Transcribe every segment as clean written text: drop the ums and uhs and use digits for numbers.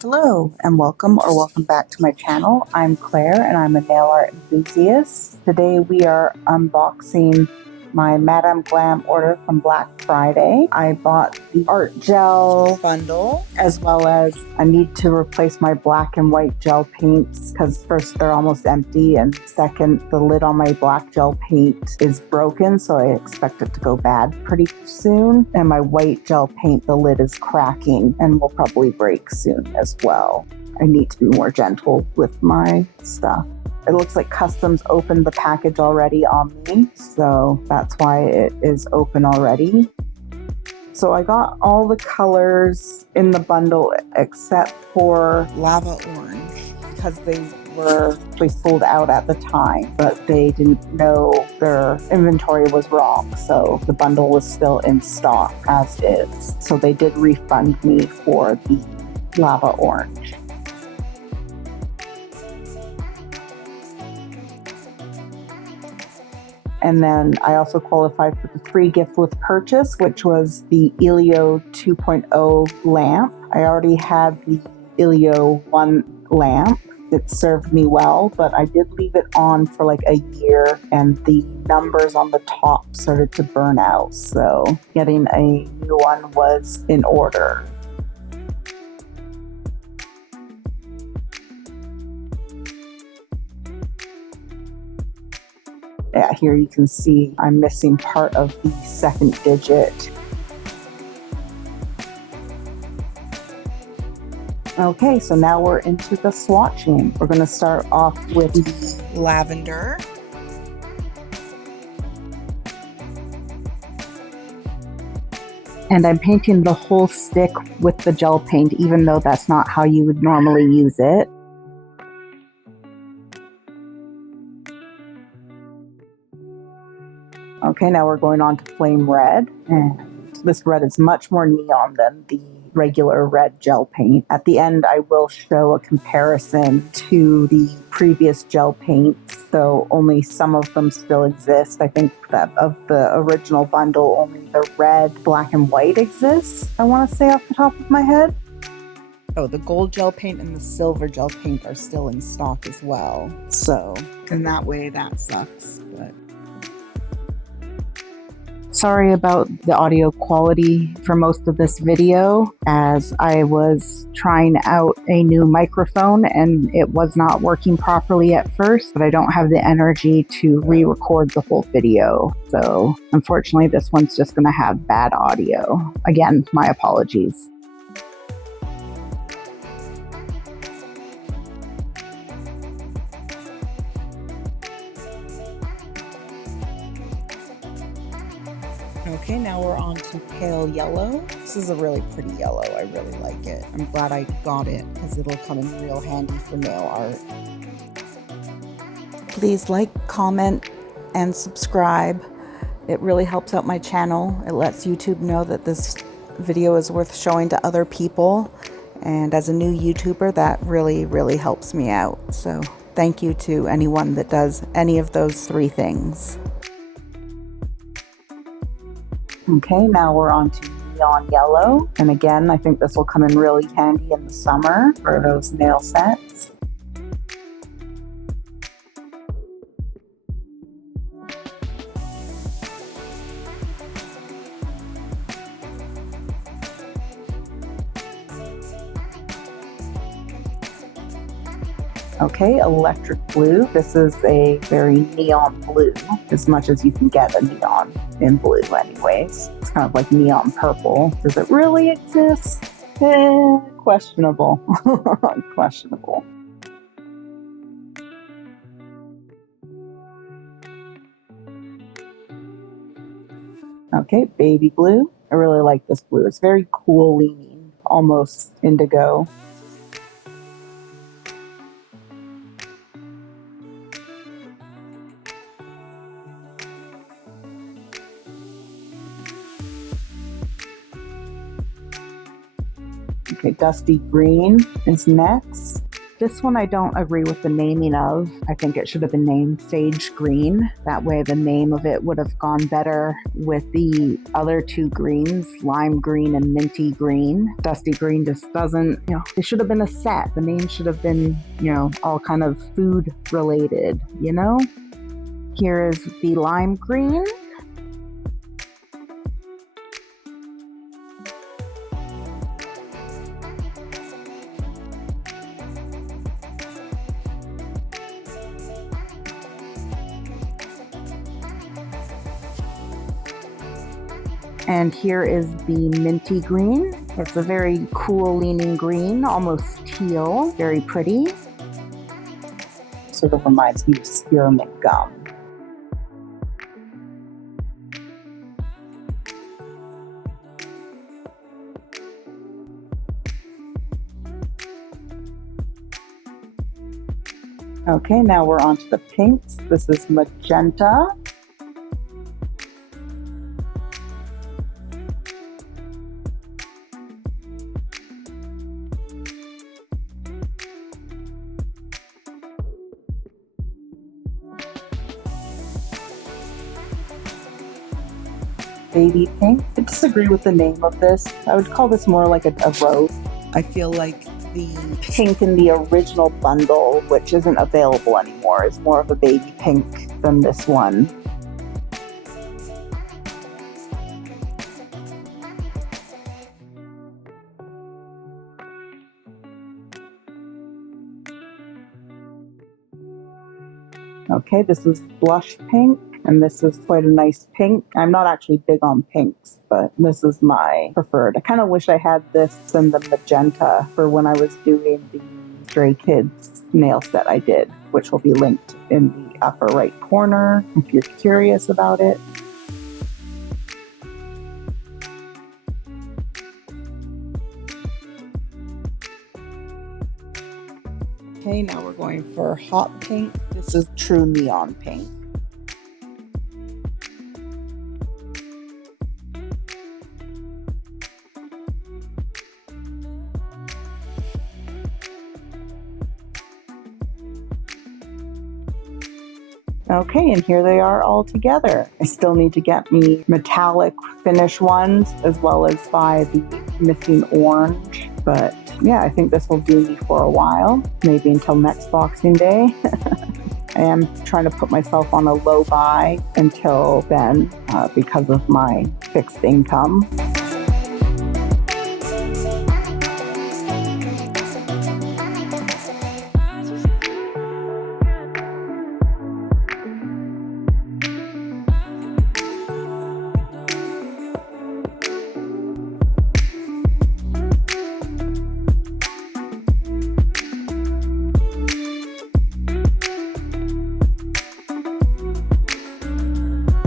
Hello and welcome back to my channel. I'm Claire and I'm a nail art enthusiast. Today we are unboxing my Madame Glam order from Black Friday. I bought the art gel bundle as well as I need to replace my black and white gel paints because first they're almost empty and second the lid on my black gel paint is broken, so I expect it to go bad pretty soon, and my white gel paint, the lid is cracking and will probably break soon as well. I need to be more gentle with my stuff. It looks like Customs opened the package already on me, so that's why it is open already. So I got all the colors in the bundle except for Lava Orange because they sold out at the time, but they didn't know their inventory was wrong, so the bundle was still in stock as is. So they did refund me for the Lava Orange. And then I also qualified for the free gift with purchase, which was the Elio 2.0 lamp. I already had the Elio 1 lamp. It served me well, but I did leave it on for like a year and the numbers on the top started to burn out. So getting a new one was in order. Yeah, here you can see I'm missing part of the second digit. Okay, so now we're into the swatching. We're going to start off with the lavender. And I'm painting the whole stick with the gel paint, even though that's not how you would normally use it. Okay, now we're going on to flame red, and this red is much more neon than the regular red gel paint. At the end, I will show a comparison to the previous gel paints, so only some of them still exist. I think that of the original bundle, only the red, black, and white exists, I want to say off the top of my head. Oh, the gold gel paint and the silver gel paint are still in stock as well. So, in that way, that sucks, but... Sorry about the audio quality for most of this video, as I was trying out a new microphone and it was not working properly at first, but I don't have the energy to re-record the whole video. So unfortunately, this one's just going to have bad audio. Again, my apologies. Okay, now we're on to pale yellow. This is a really pretty yellow. I really like it. I'm glad I got it because it'll come in real handy for nail art. Please like, comment, and subscribe. It really helps out my channel. It lets YouTube know that this video is worth showing to other people. And as a new YouTuber, that really, really helps me out. So thank you to anyone that does any of those three things. Okay, now we're on to neon yellow. And again, I think this will come in really handy in the summer for those nail sets. Okay, electric blue. This is a very neon blue, as much as you can get a neon in blue anyways. It's kind of like neon purple. Does it really exist? Questionable. Questionable. Okay, baby blue. I really like this blue. It's very cool leaning, almost indigo. Okay, dusty green is next. This one I don't agree with the naming of. I think it should have been named Sage Green. That way the name of it would have gone better with the other two greens, Lime Green and Minty Green. Dusty Green just doesn't, it should have been a set. The name should have been, all kind of food related, Here is the Lime Green. And here is the Minty Green. It's a very cool leaning green, almost teal, very pretty. Sort of reminds me of spearmint gum. Okay, now we're on to the pinks. This is magenta. Baby pink. I disagree with the name of this. I would call this more like a rose. I feel like the pink in the original bundle, which isn't available anymore, is more of a baby pink than this one. Okay, this is blush pink, and this is quite a nice pink. I'm not actually big on pinks, but this is my preferred. I kind of wish I had this in the magenta for when I was doing the Stray Kids nail set I did, which will be linked in the upper right corner if you're curious about it. Okay, now we're going for hot pink. This is true neon pink. Okay, and here they are all together. I still need to get me metallic finish ones as well as buy the missing orange, but yeah, I think this will do me for a while, maybe until next Boxing Day. I am trying to put myself on a low buy until then because of my fixed income.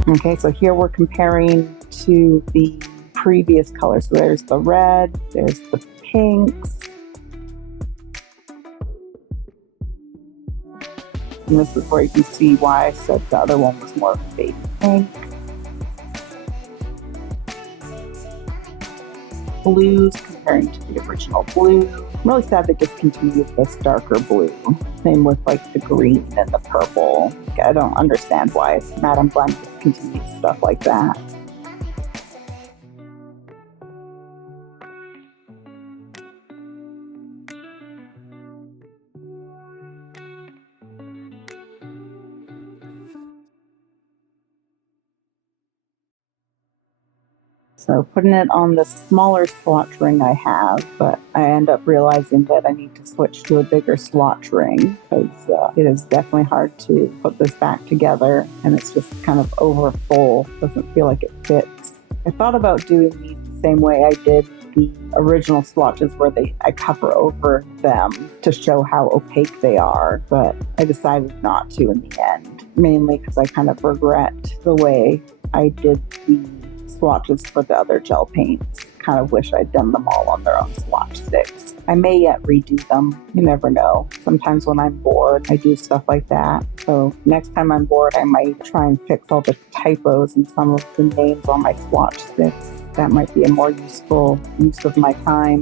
Okay, so here we're comparing to the previous colors. So there's the red, there's the pinks. And this is where you can see why I said the other one was more of a baby pink. Blues comparing to the original blue. I'm really sad they discontinued this darker blue. Same with like the green and the purple. I don't understand why Madame Glam discontinued stuff like that. So putting it on the smaller swatch ring I have, but I end up realizing that I need to switch to a bigger swatch ring because it is definitely hard to put this back together and it's just kind of over full. Doesn't feel like it fits. I thought about doing these the same way I did the original swatches where I cover over them to show how opaque they are, but I decided not to in the end, mainly because I kind of regret the way I did the swatches for the other gel paints. Kind of wish I'd done them all on their own swatch sticks. I may yet redo them. You never know. Sometimes when I'm bored, I do stuff like that. So next time I'm bored, I might try and fix all the typos and some of the names on my swatch sticks. That might be a more useful use of my time.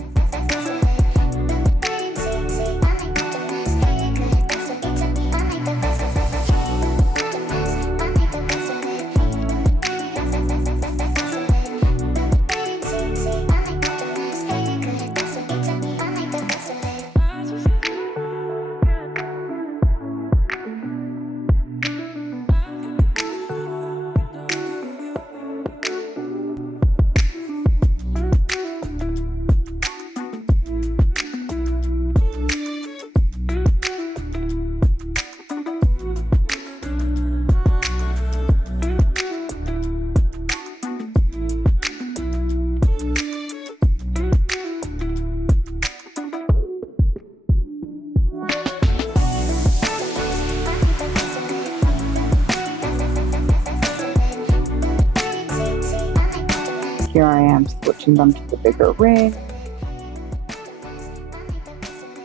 I'm switching them to the bigger ring.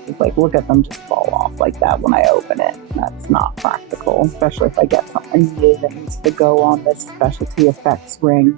It's like, look at them just fall off like that when I open it. That's not practical, especially if I get something new that needs to go on this specialty effects ring.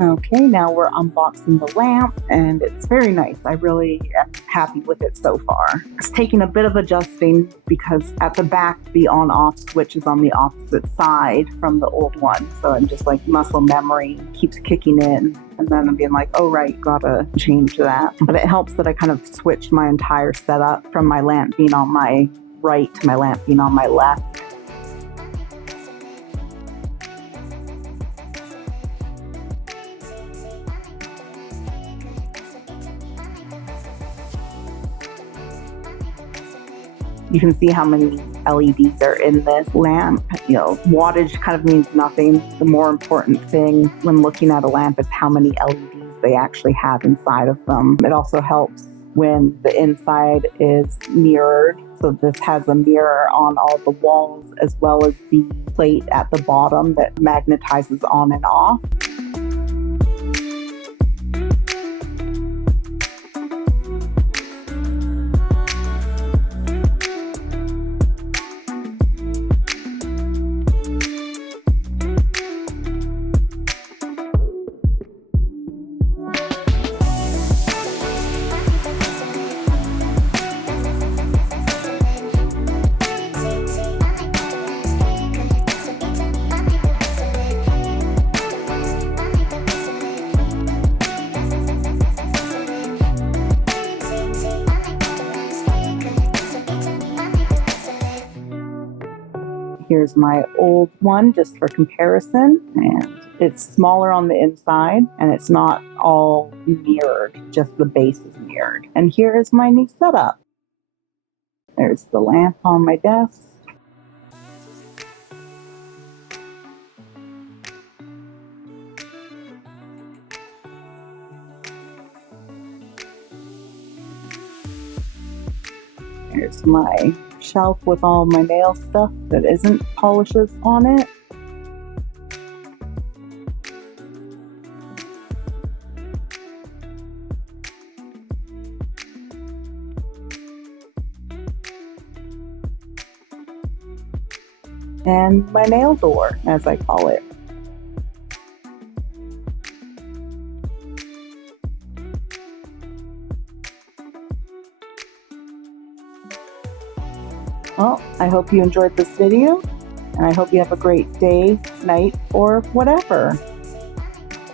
Okay, now we're unboxing the lamp, and it's very nice. I really am happy with it so far. It's taking a bit of adjusting because at the back, the on-off switch is on the opposite side from the old one. So I'm just like muscle memory keeps kicking in. And then I'm being like, oh right, gotta change that. But it helps that I kind of switched my entire setup from my lamp being on my right to my lamp being on my left. You can see how many LEDs are in this lamp. You know, wattage kind of means nothing. The more important thing when looking at a lamp is how many LEDs they actually have inside of them. It also helps when the inside is mirrored. So this has a mirror on all the walls as well as the plate at the bottom that magnetizes on and off. Here's my old one just for comparison, and it's smaller on the inside and it's not all mirrored, just the base is mirrored. And here is my new setup. There's the lamp on my desk. Here's my shelf with all my nail stuff that isn't polishes on it. And my nail door, as I call it. Well, I hope you enjoyed this video, and I hope you have a great day, night, or whatever.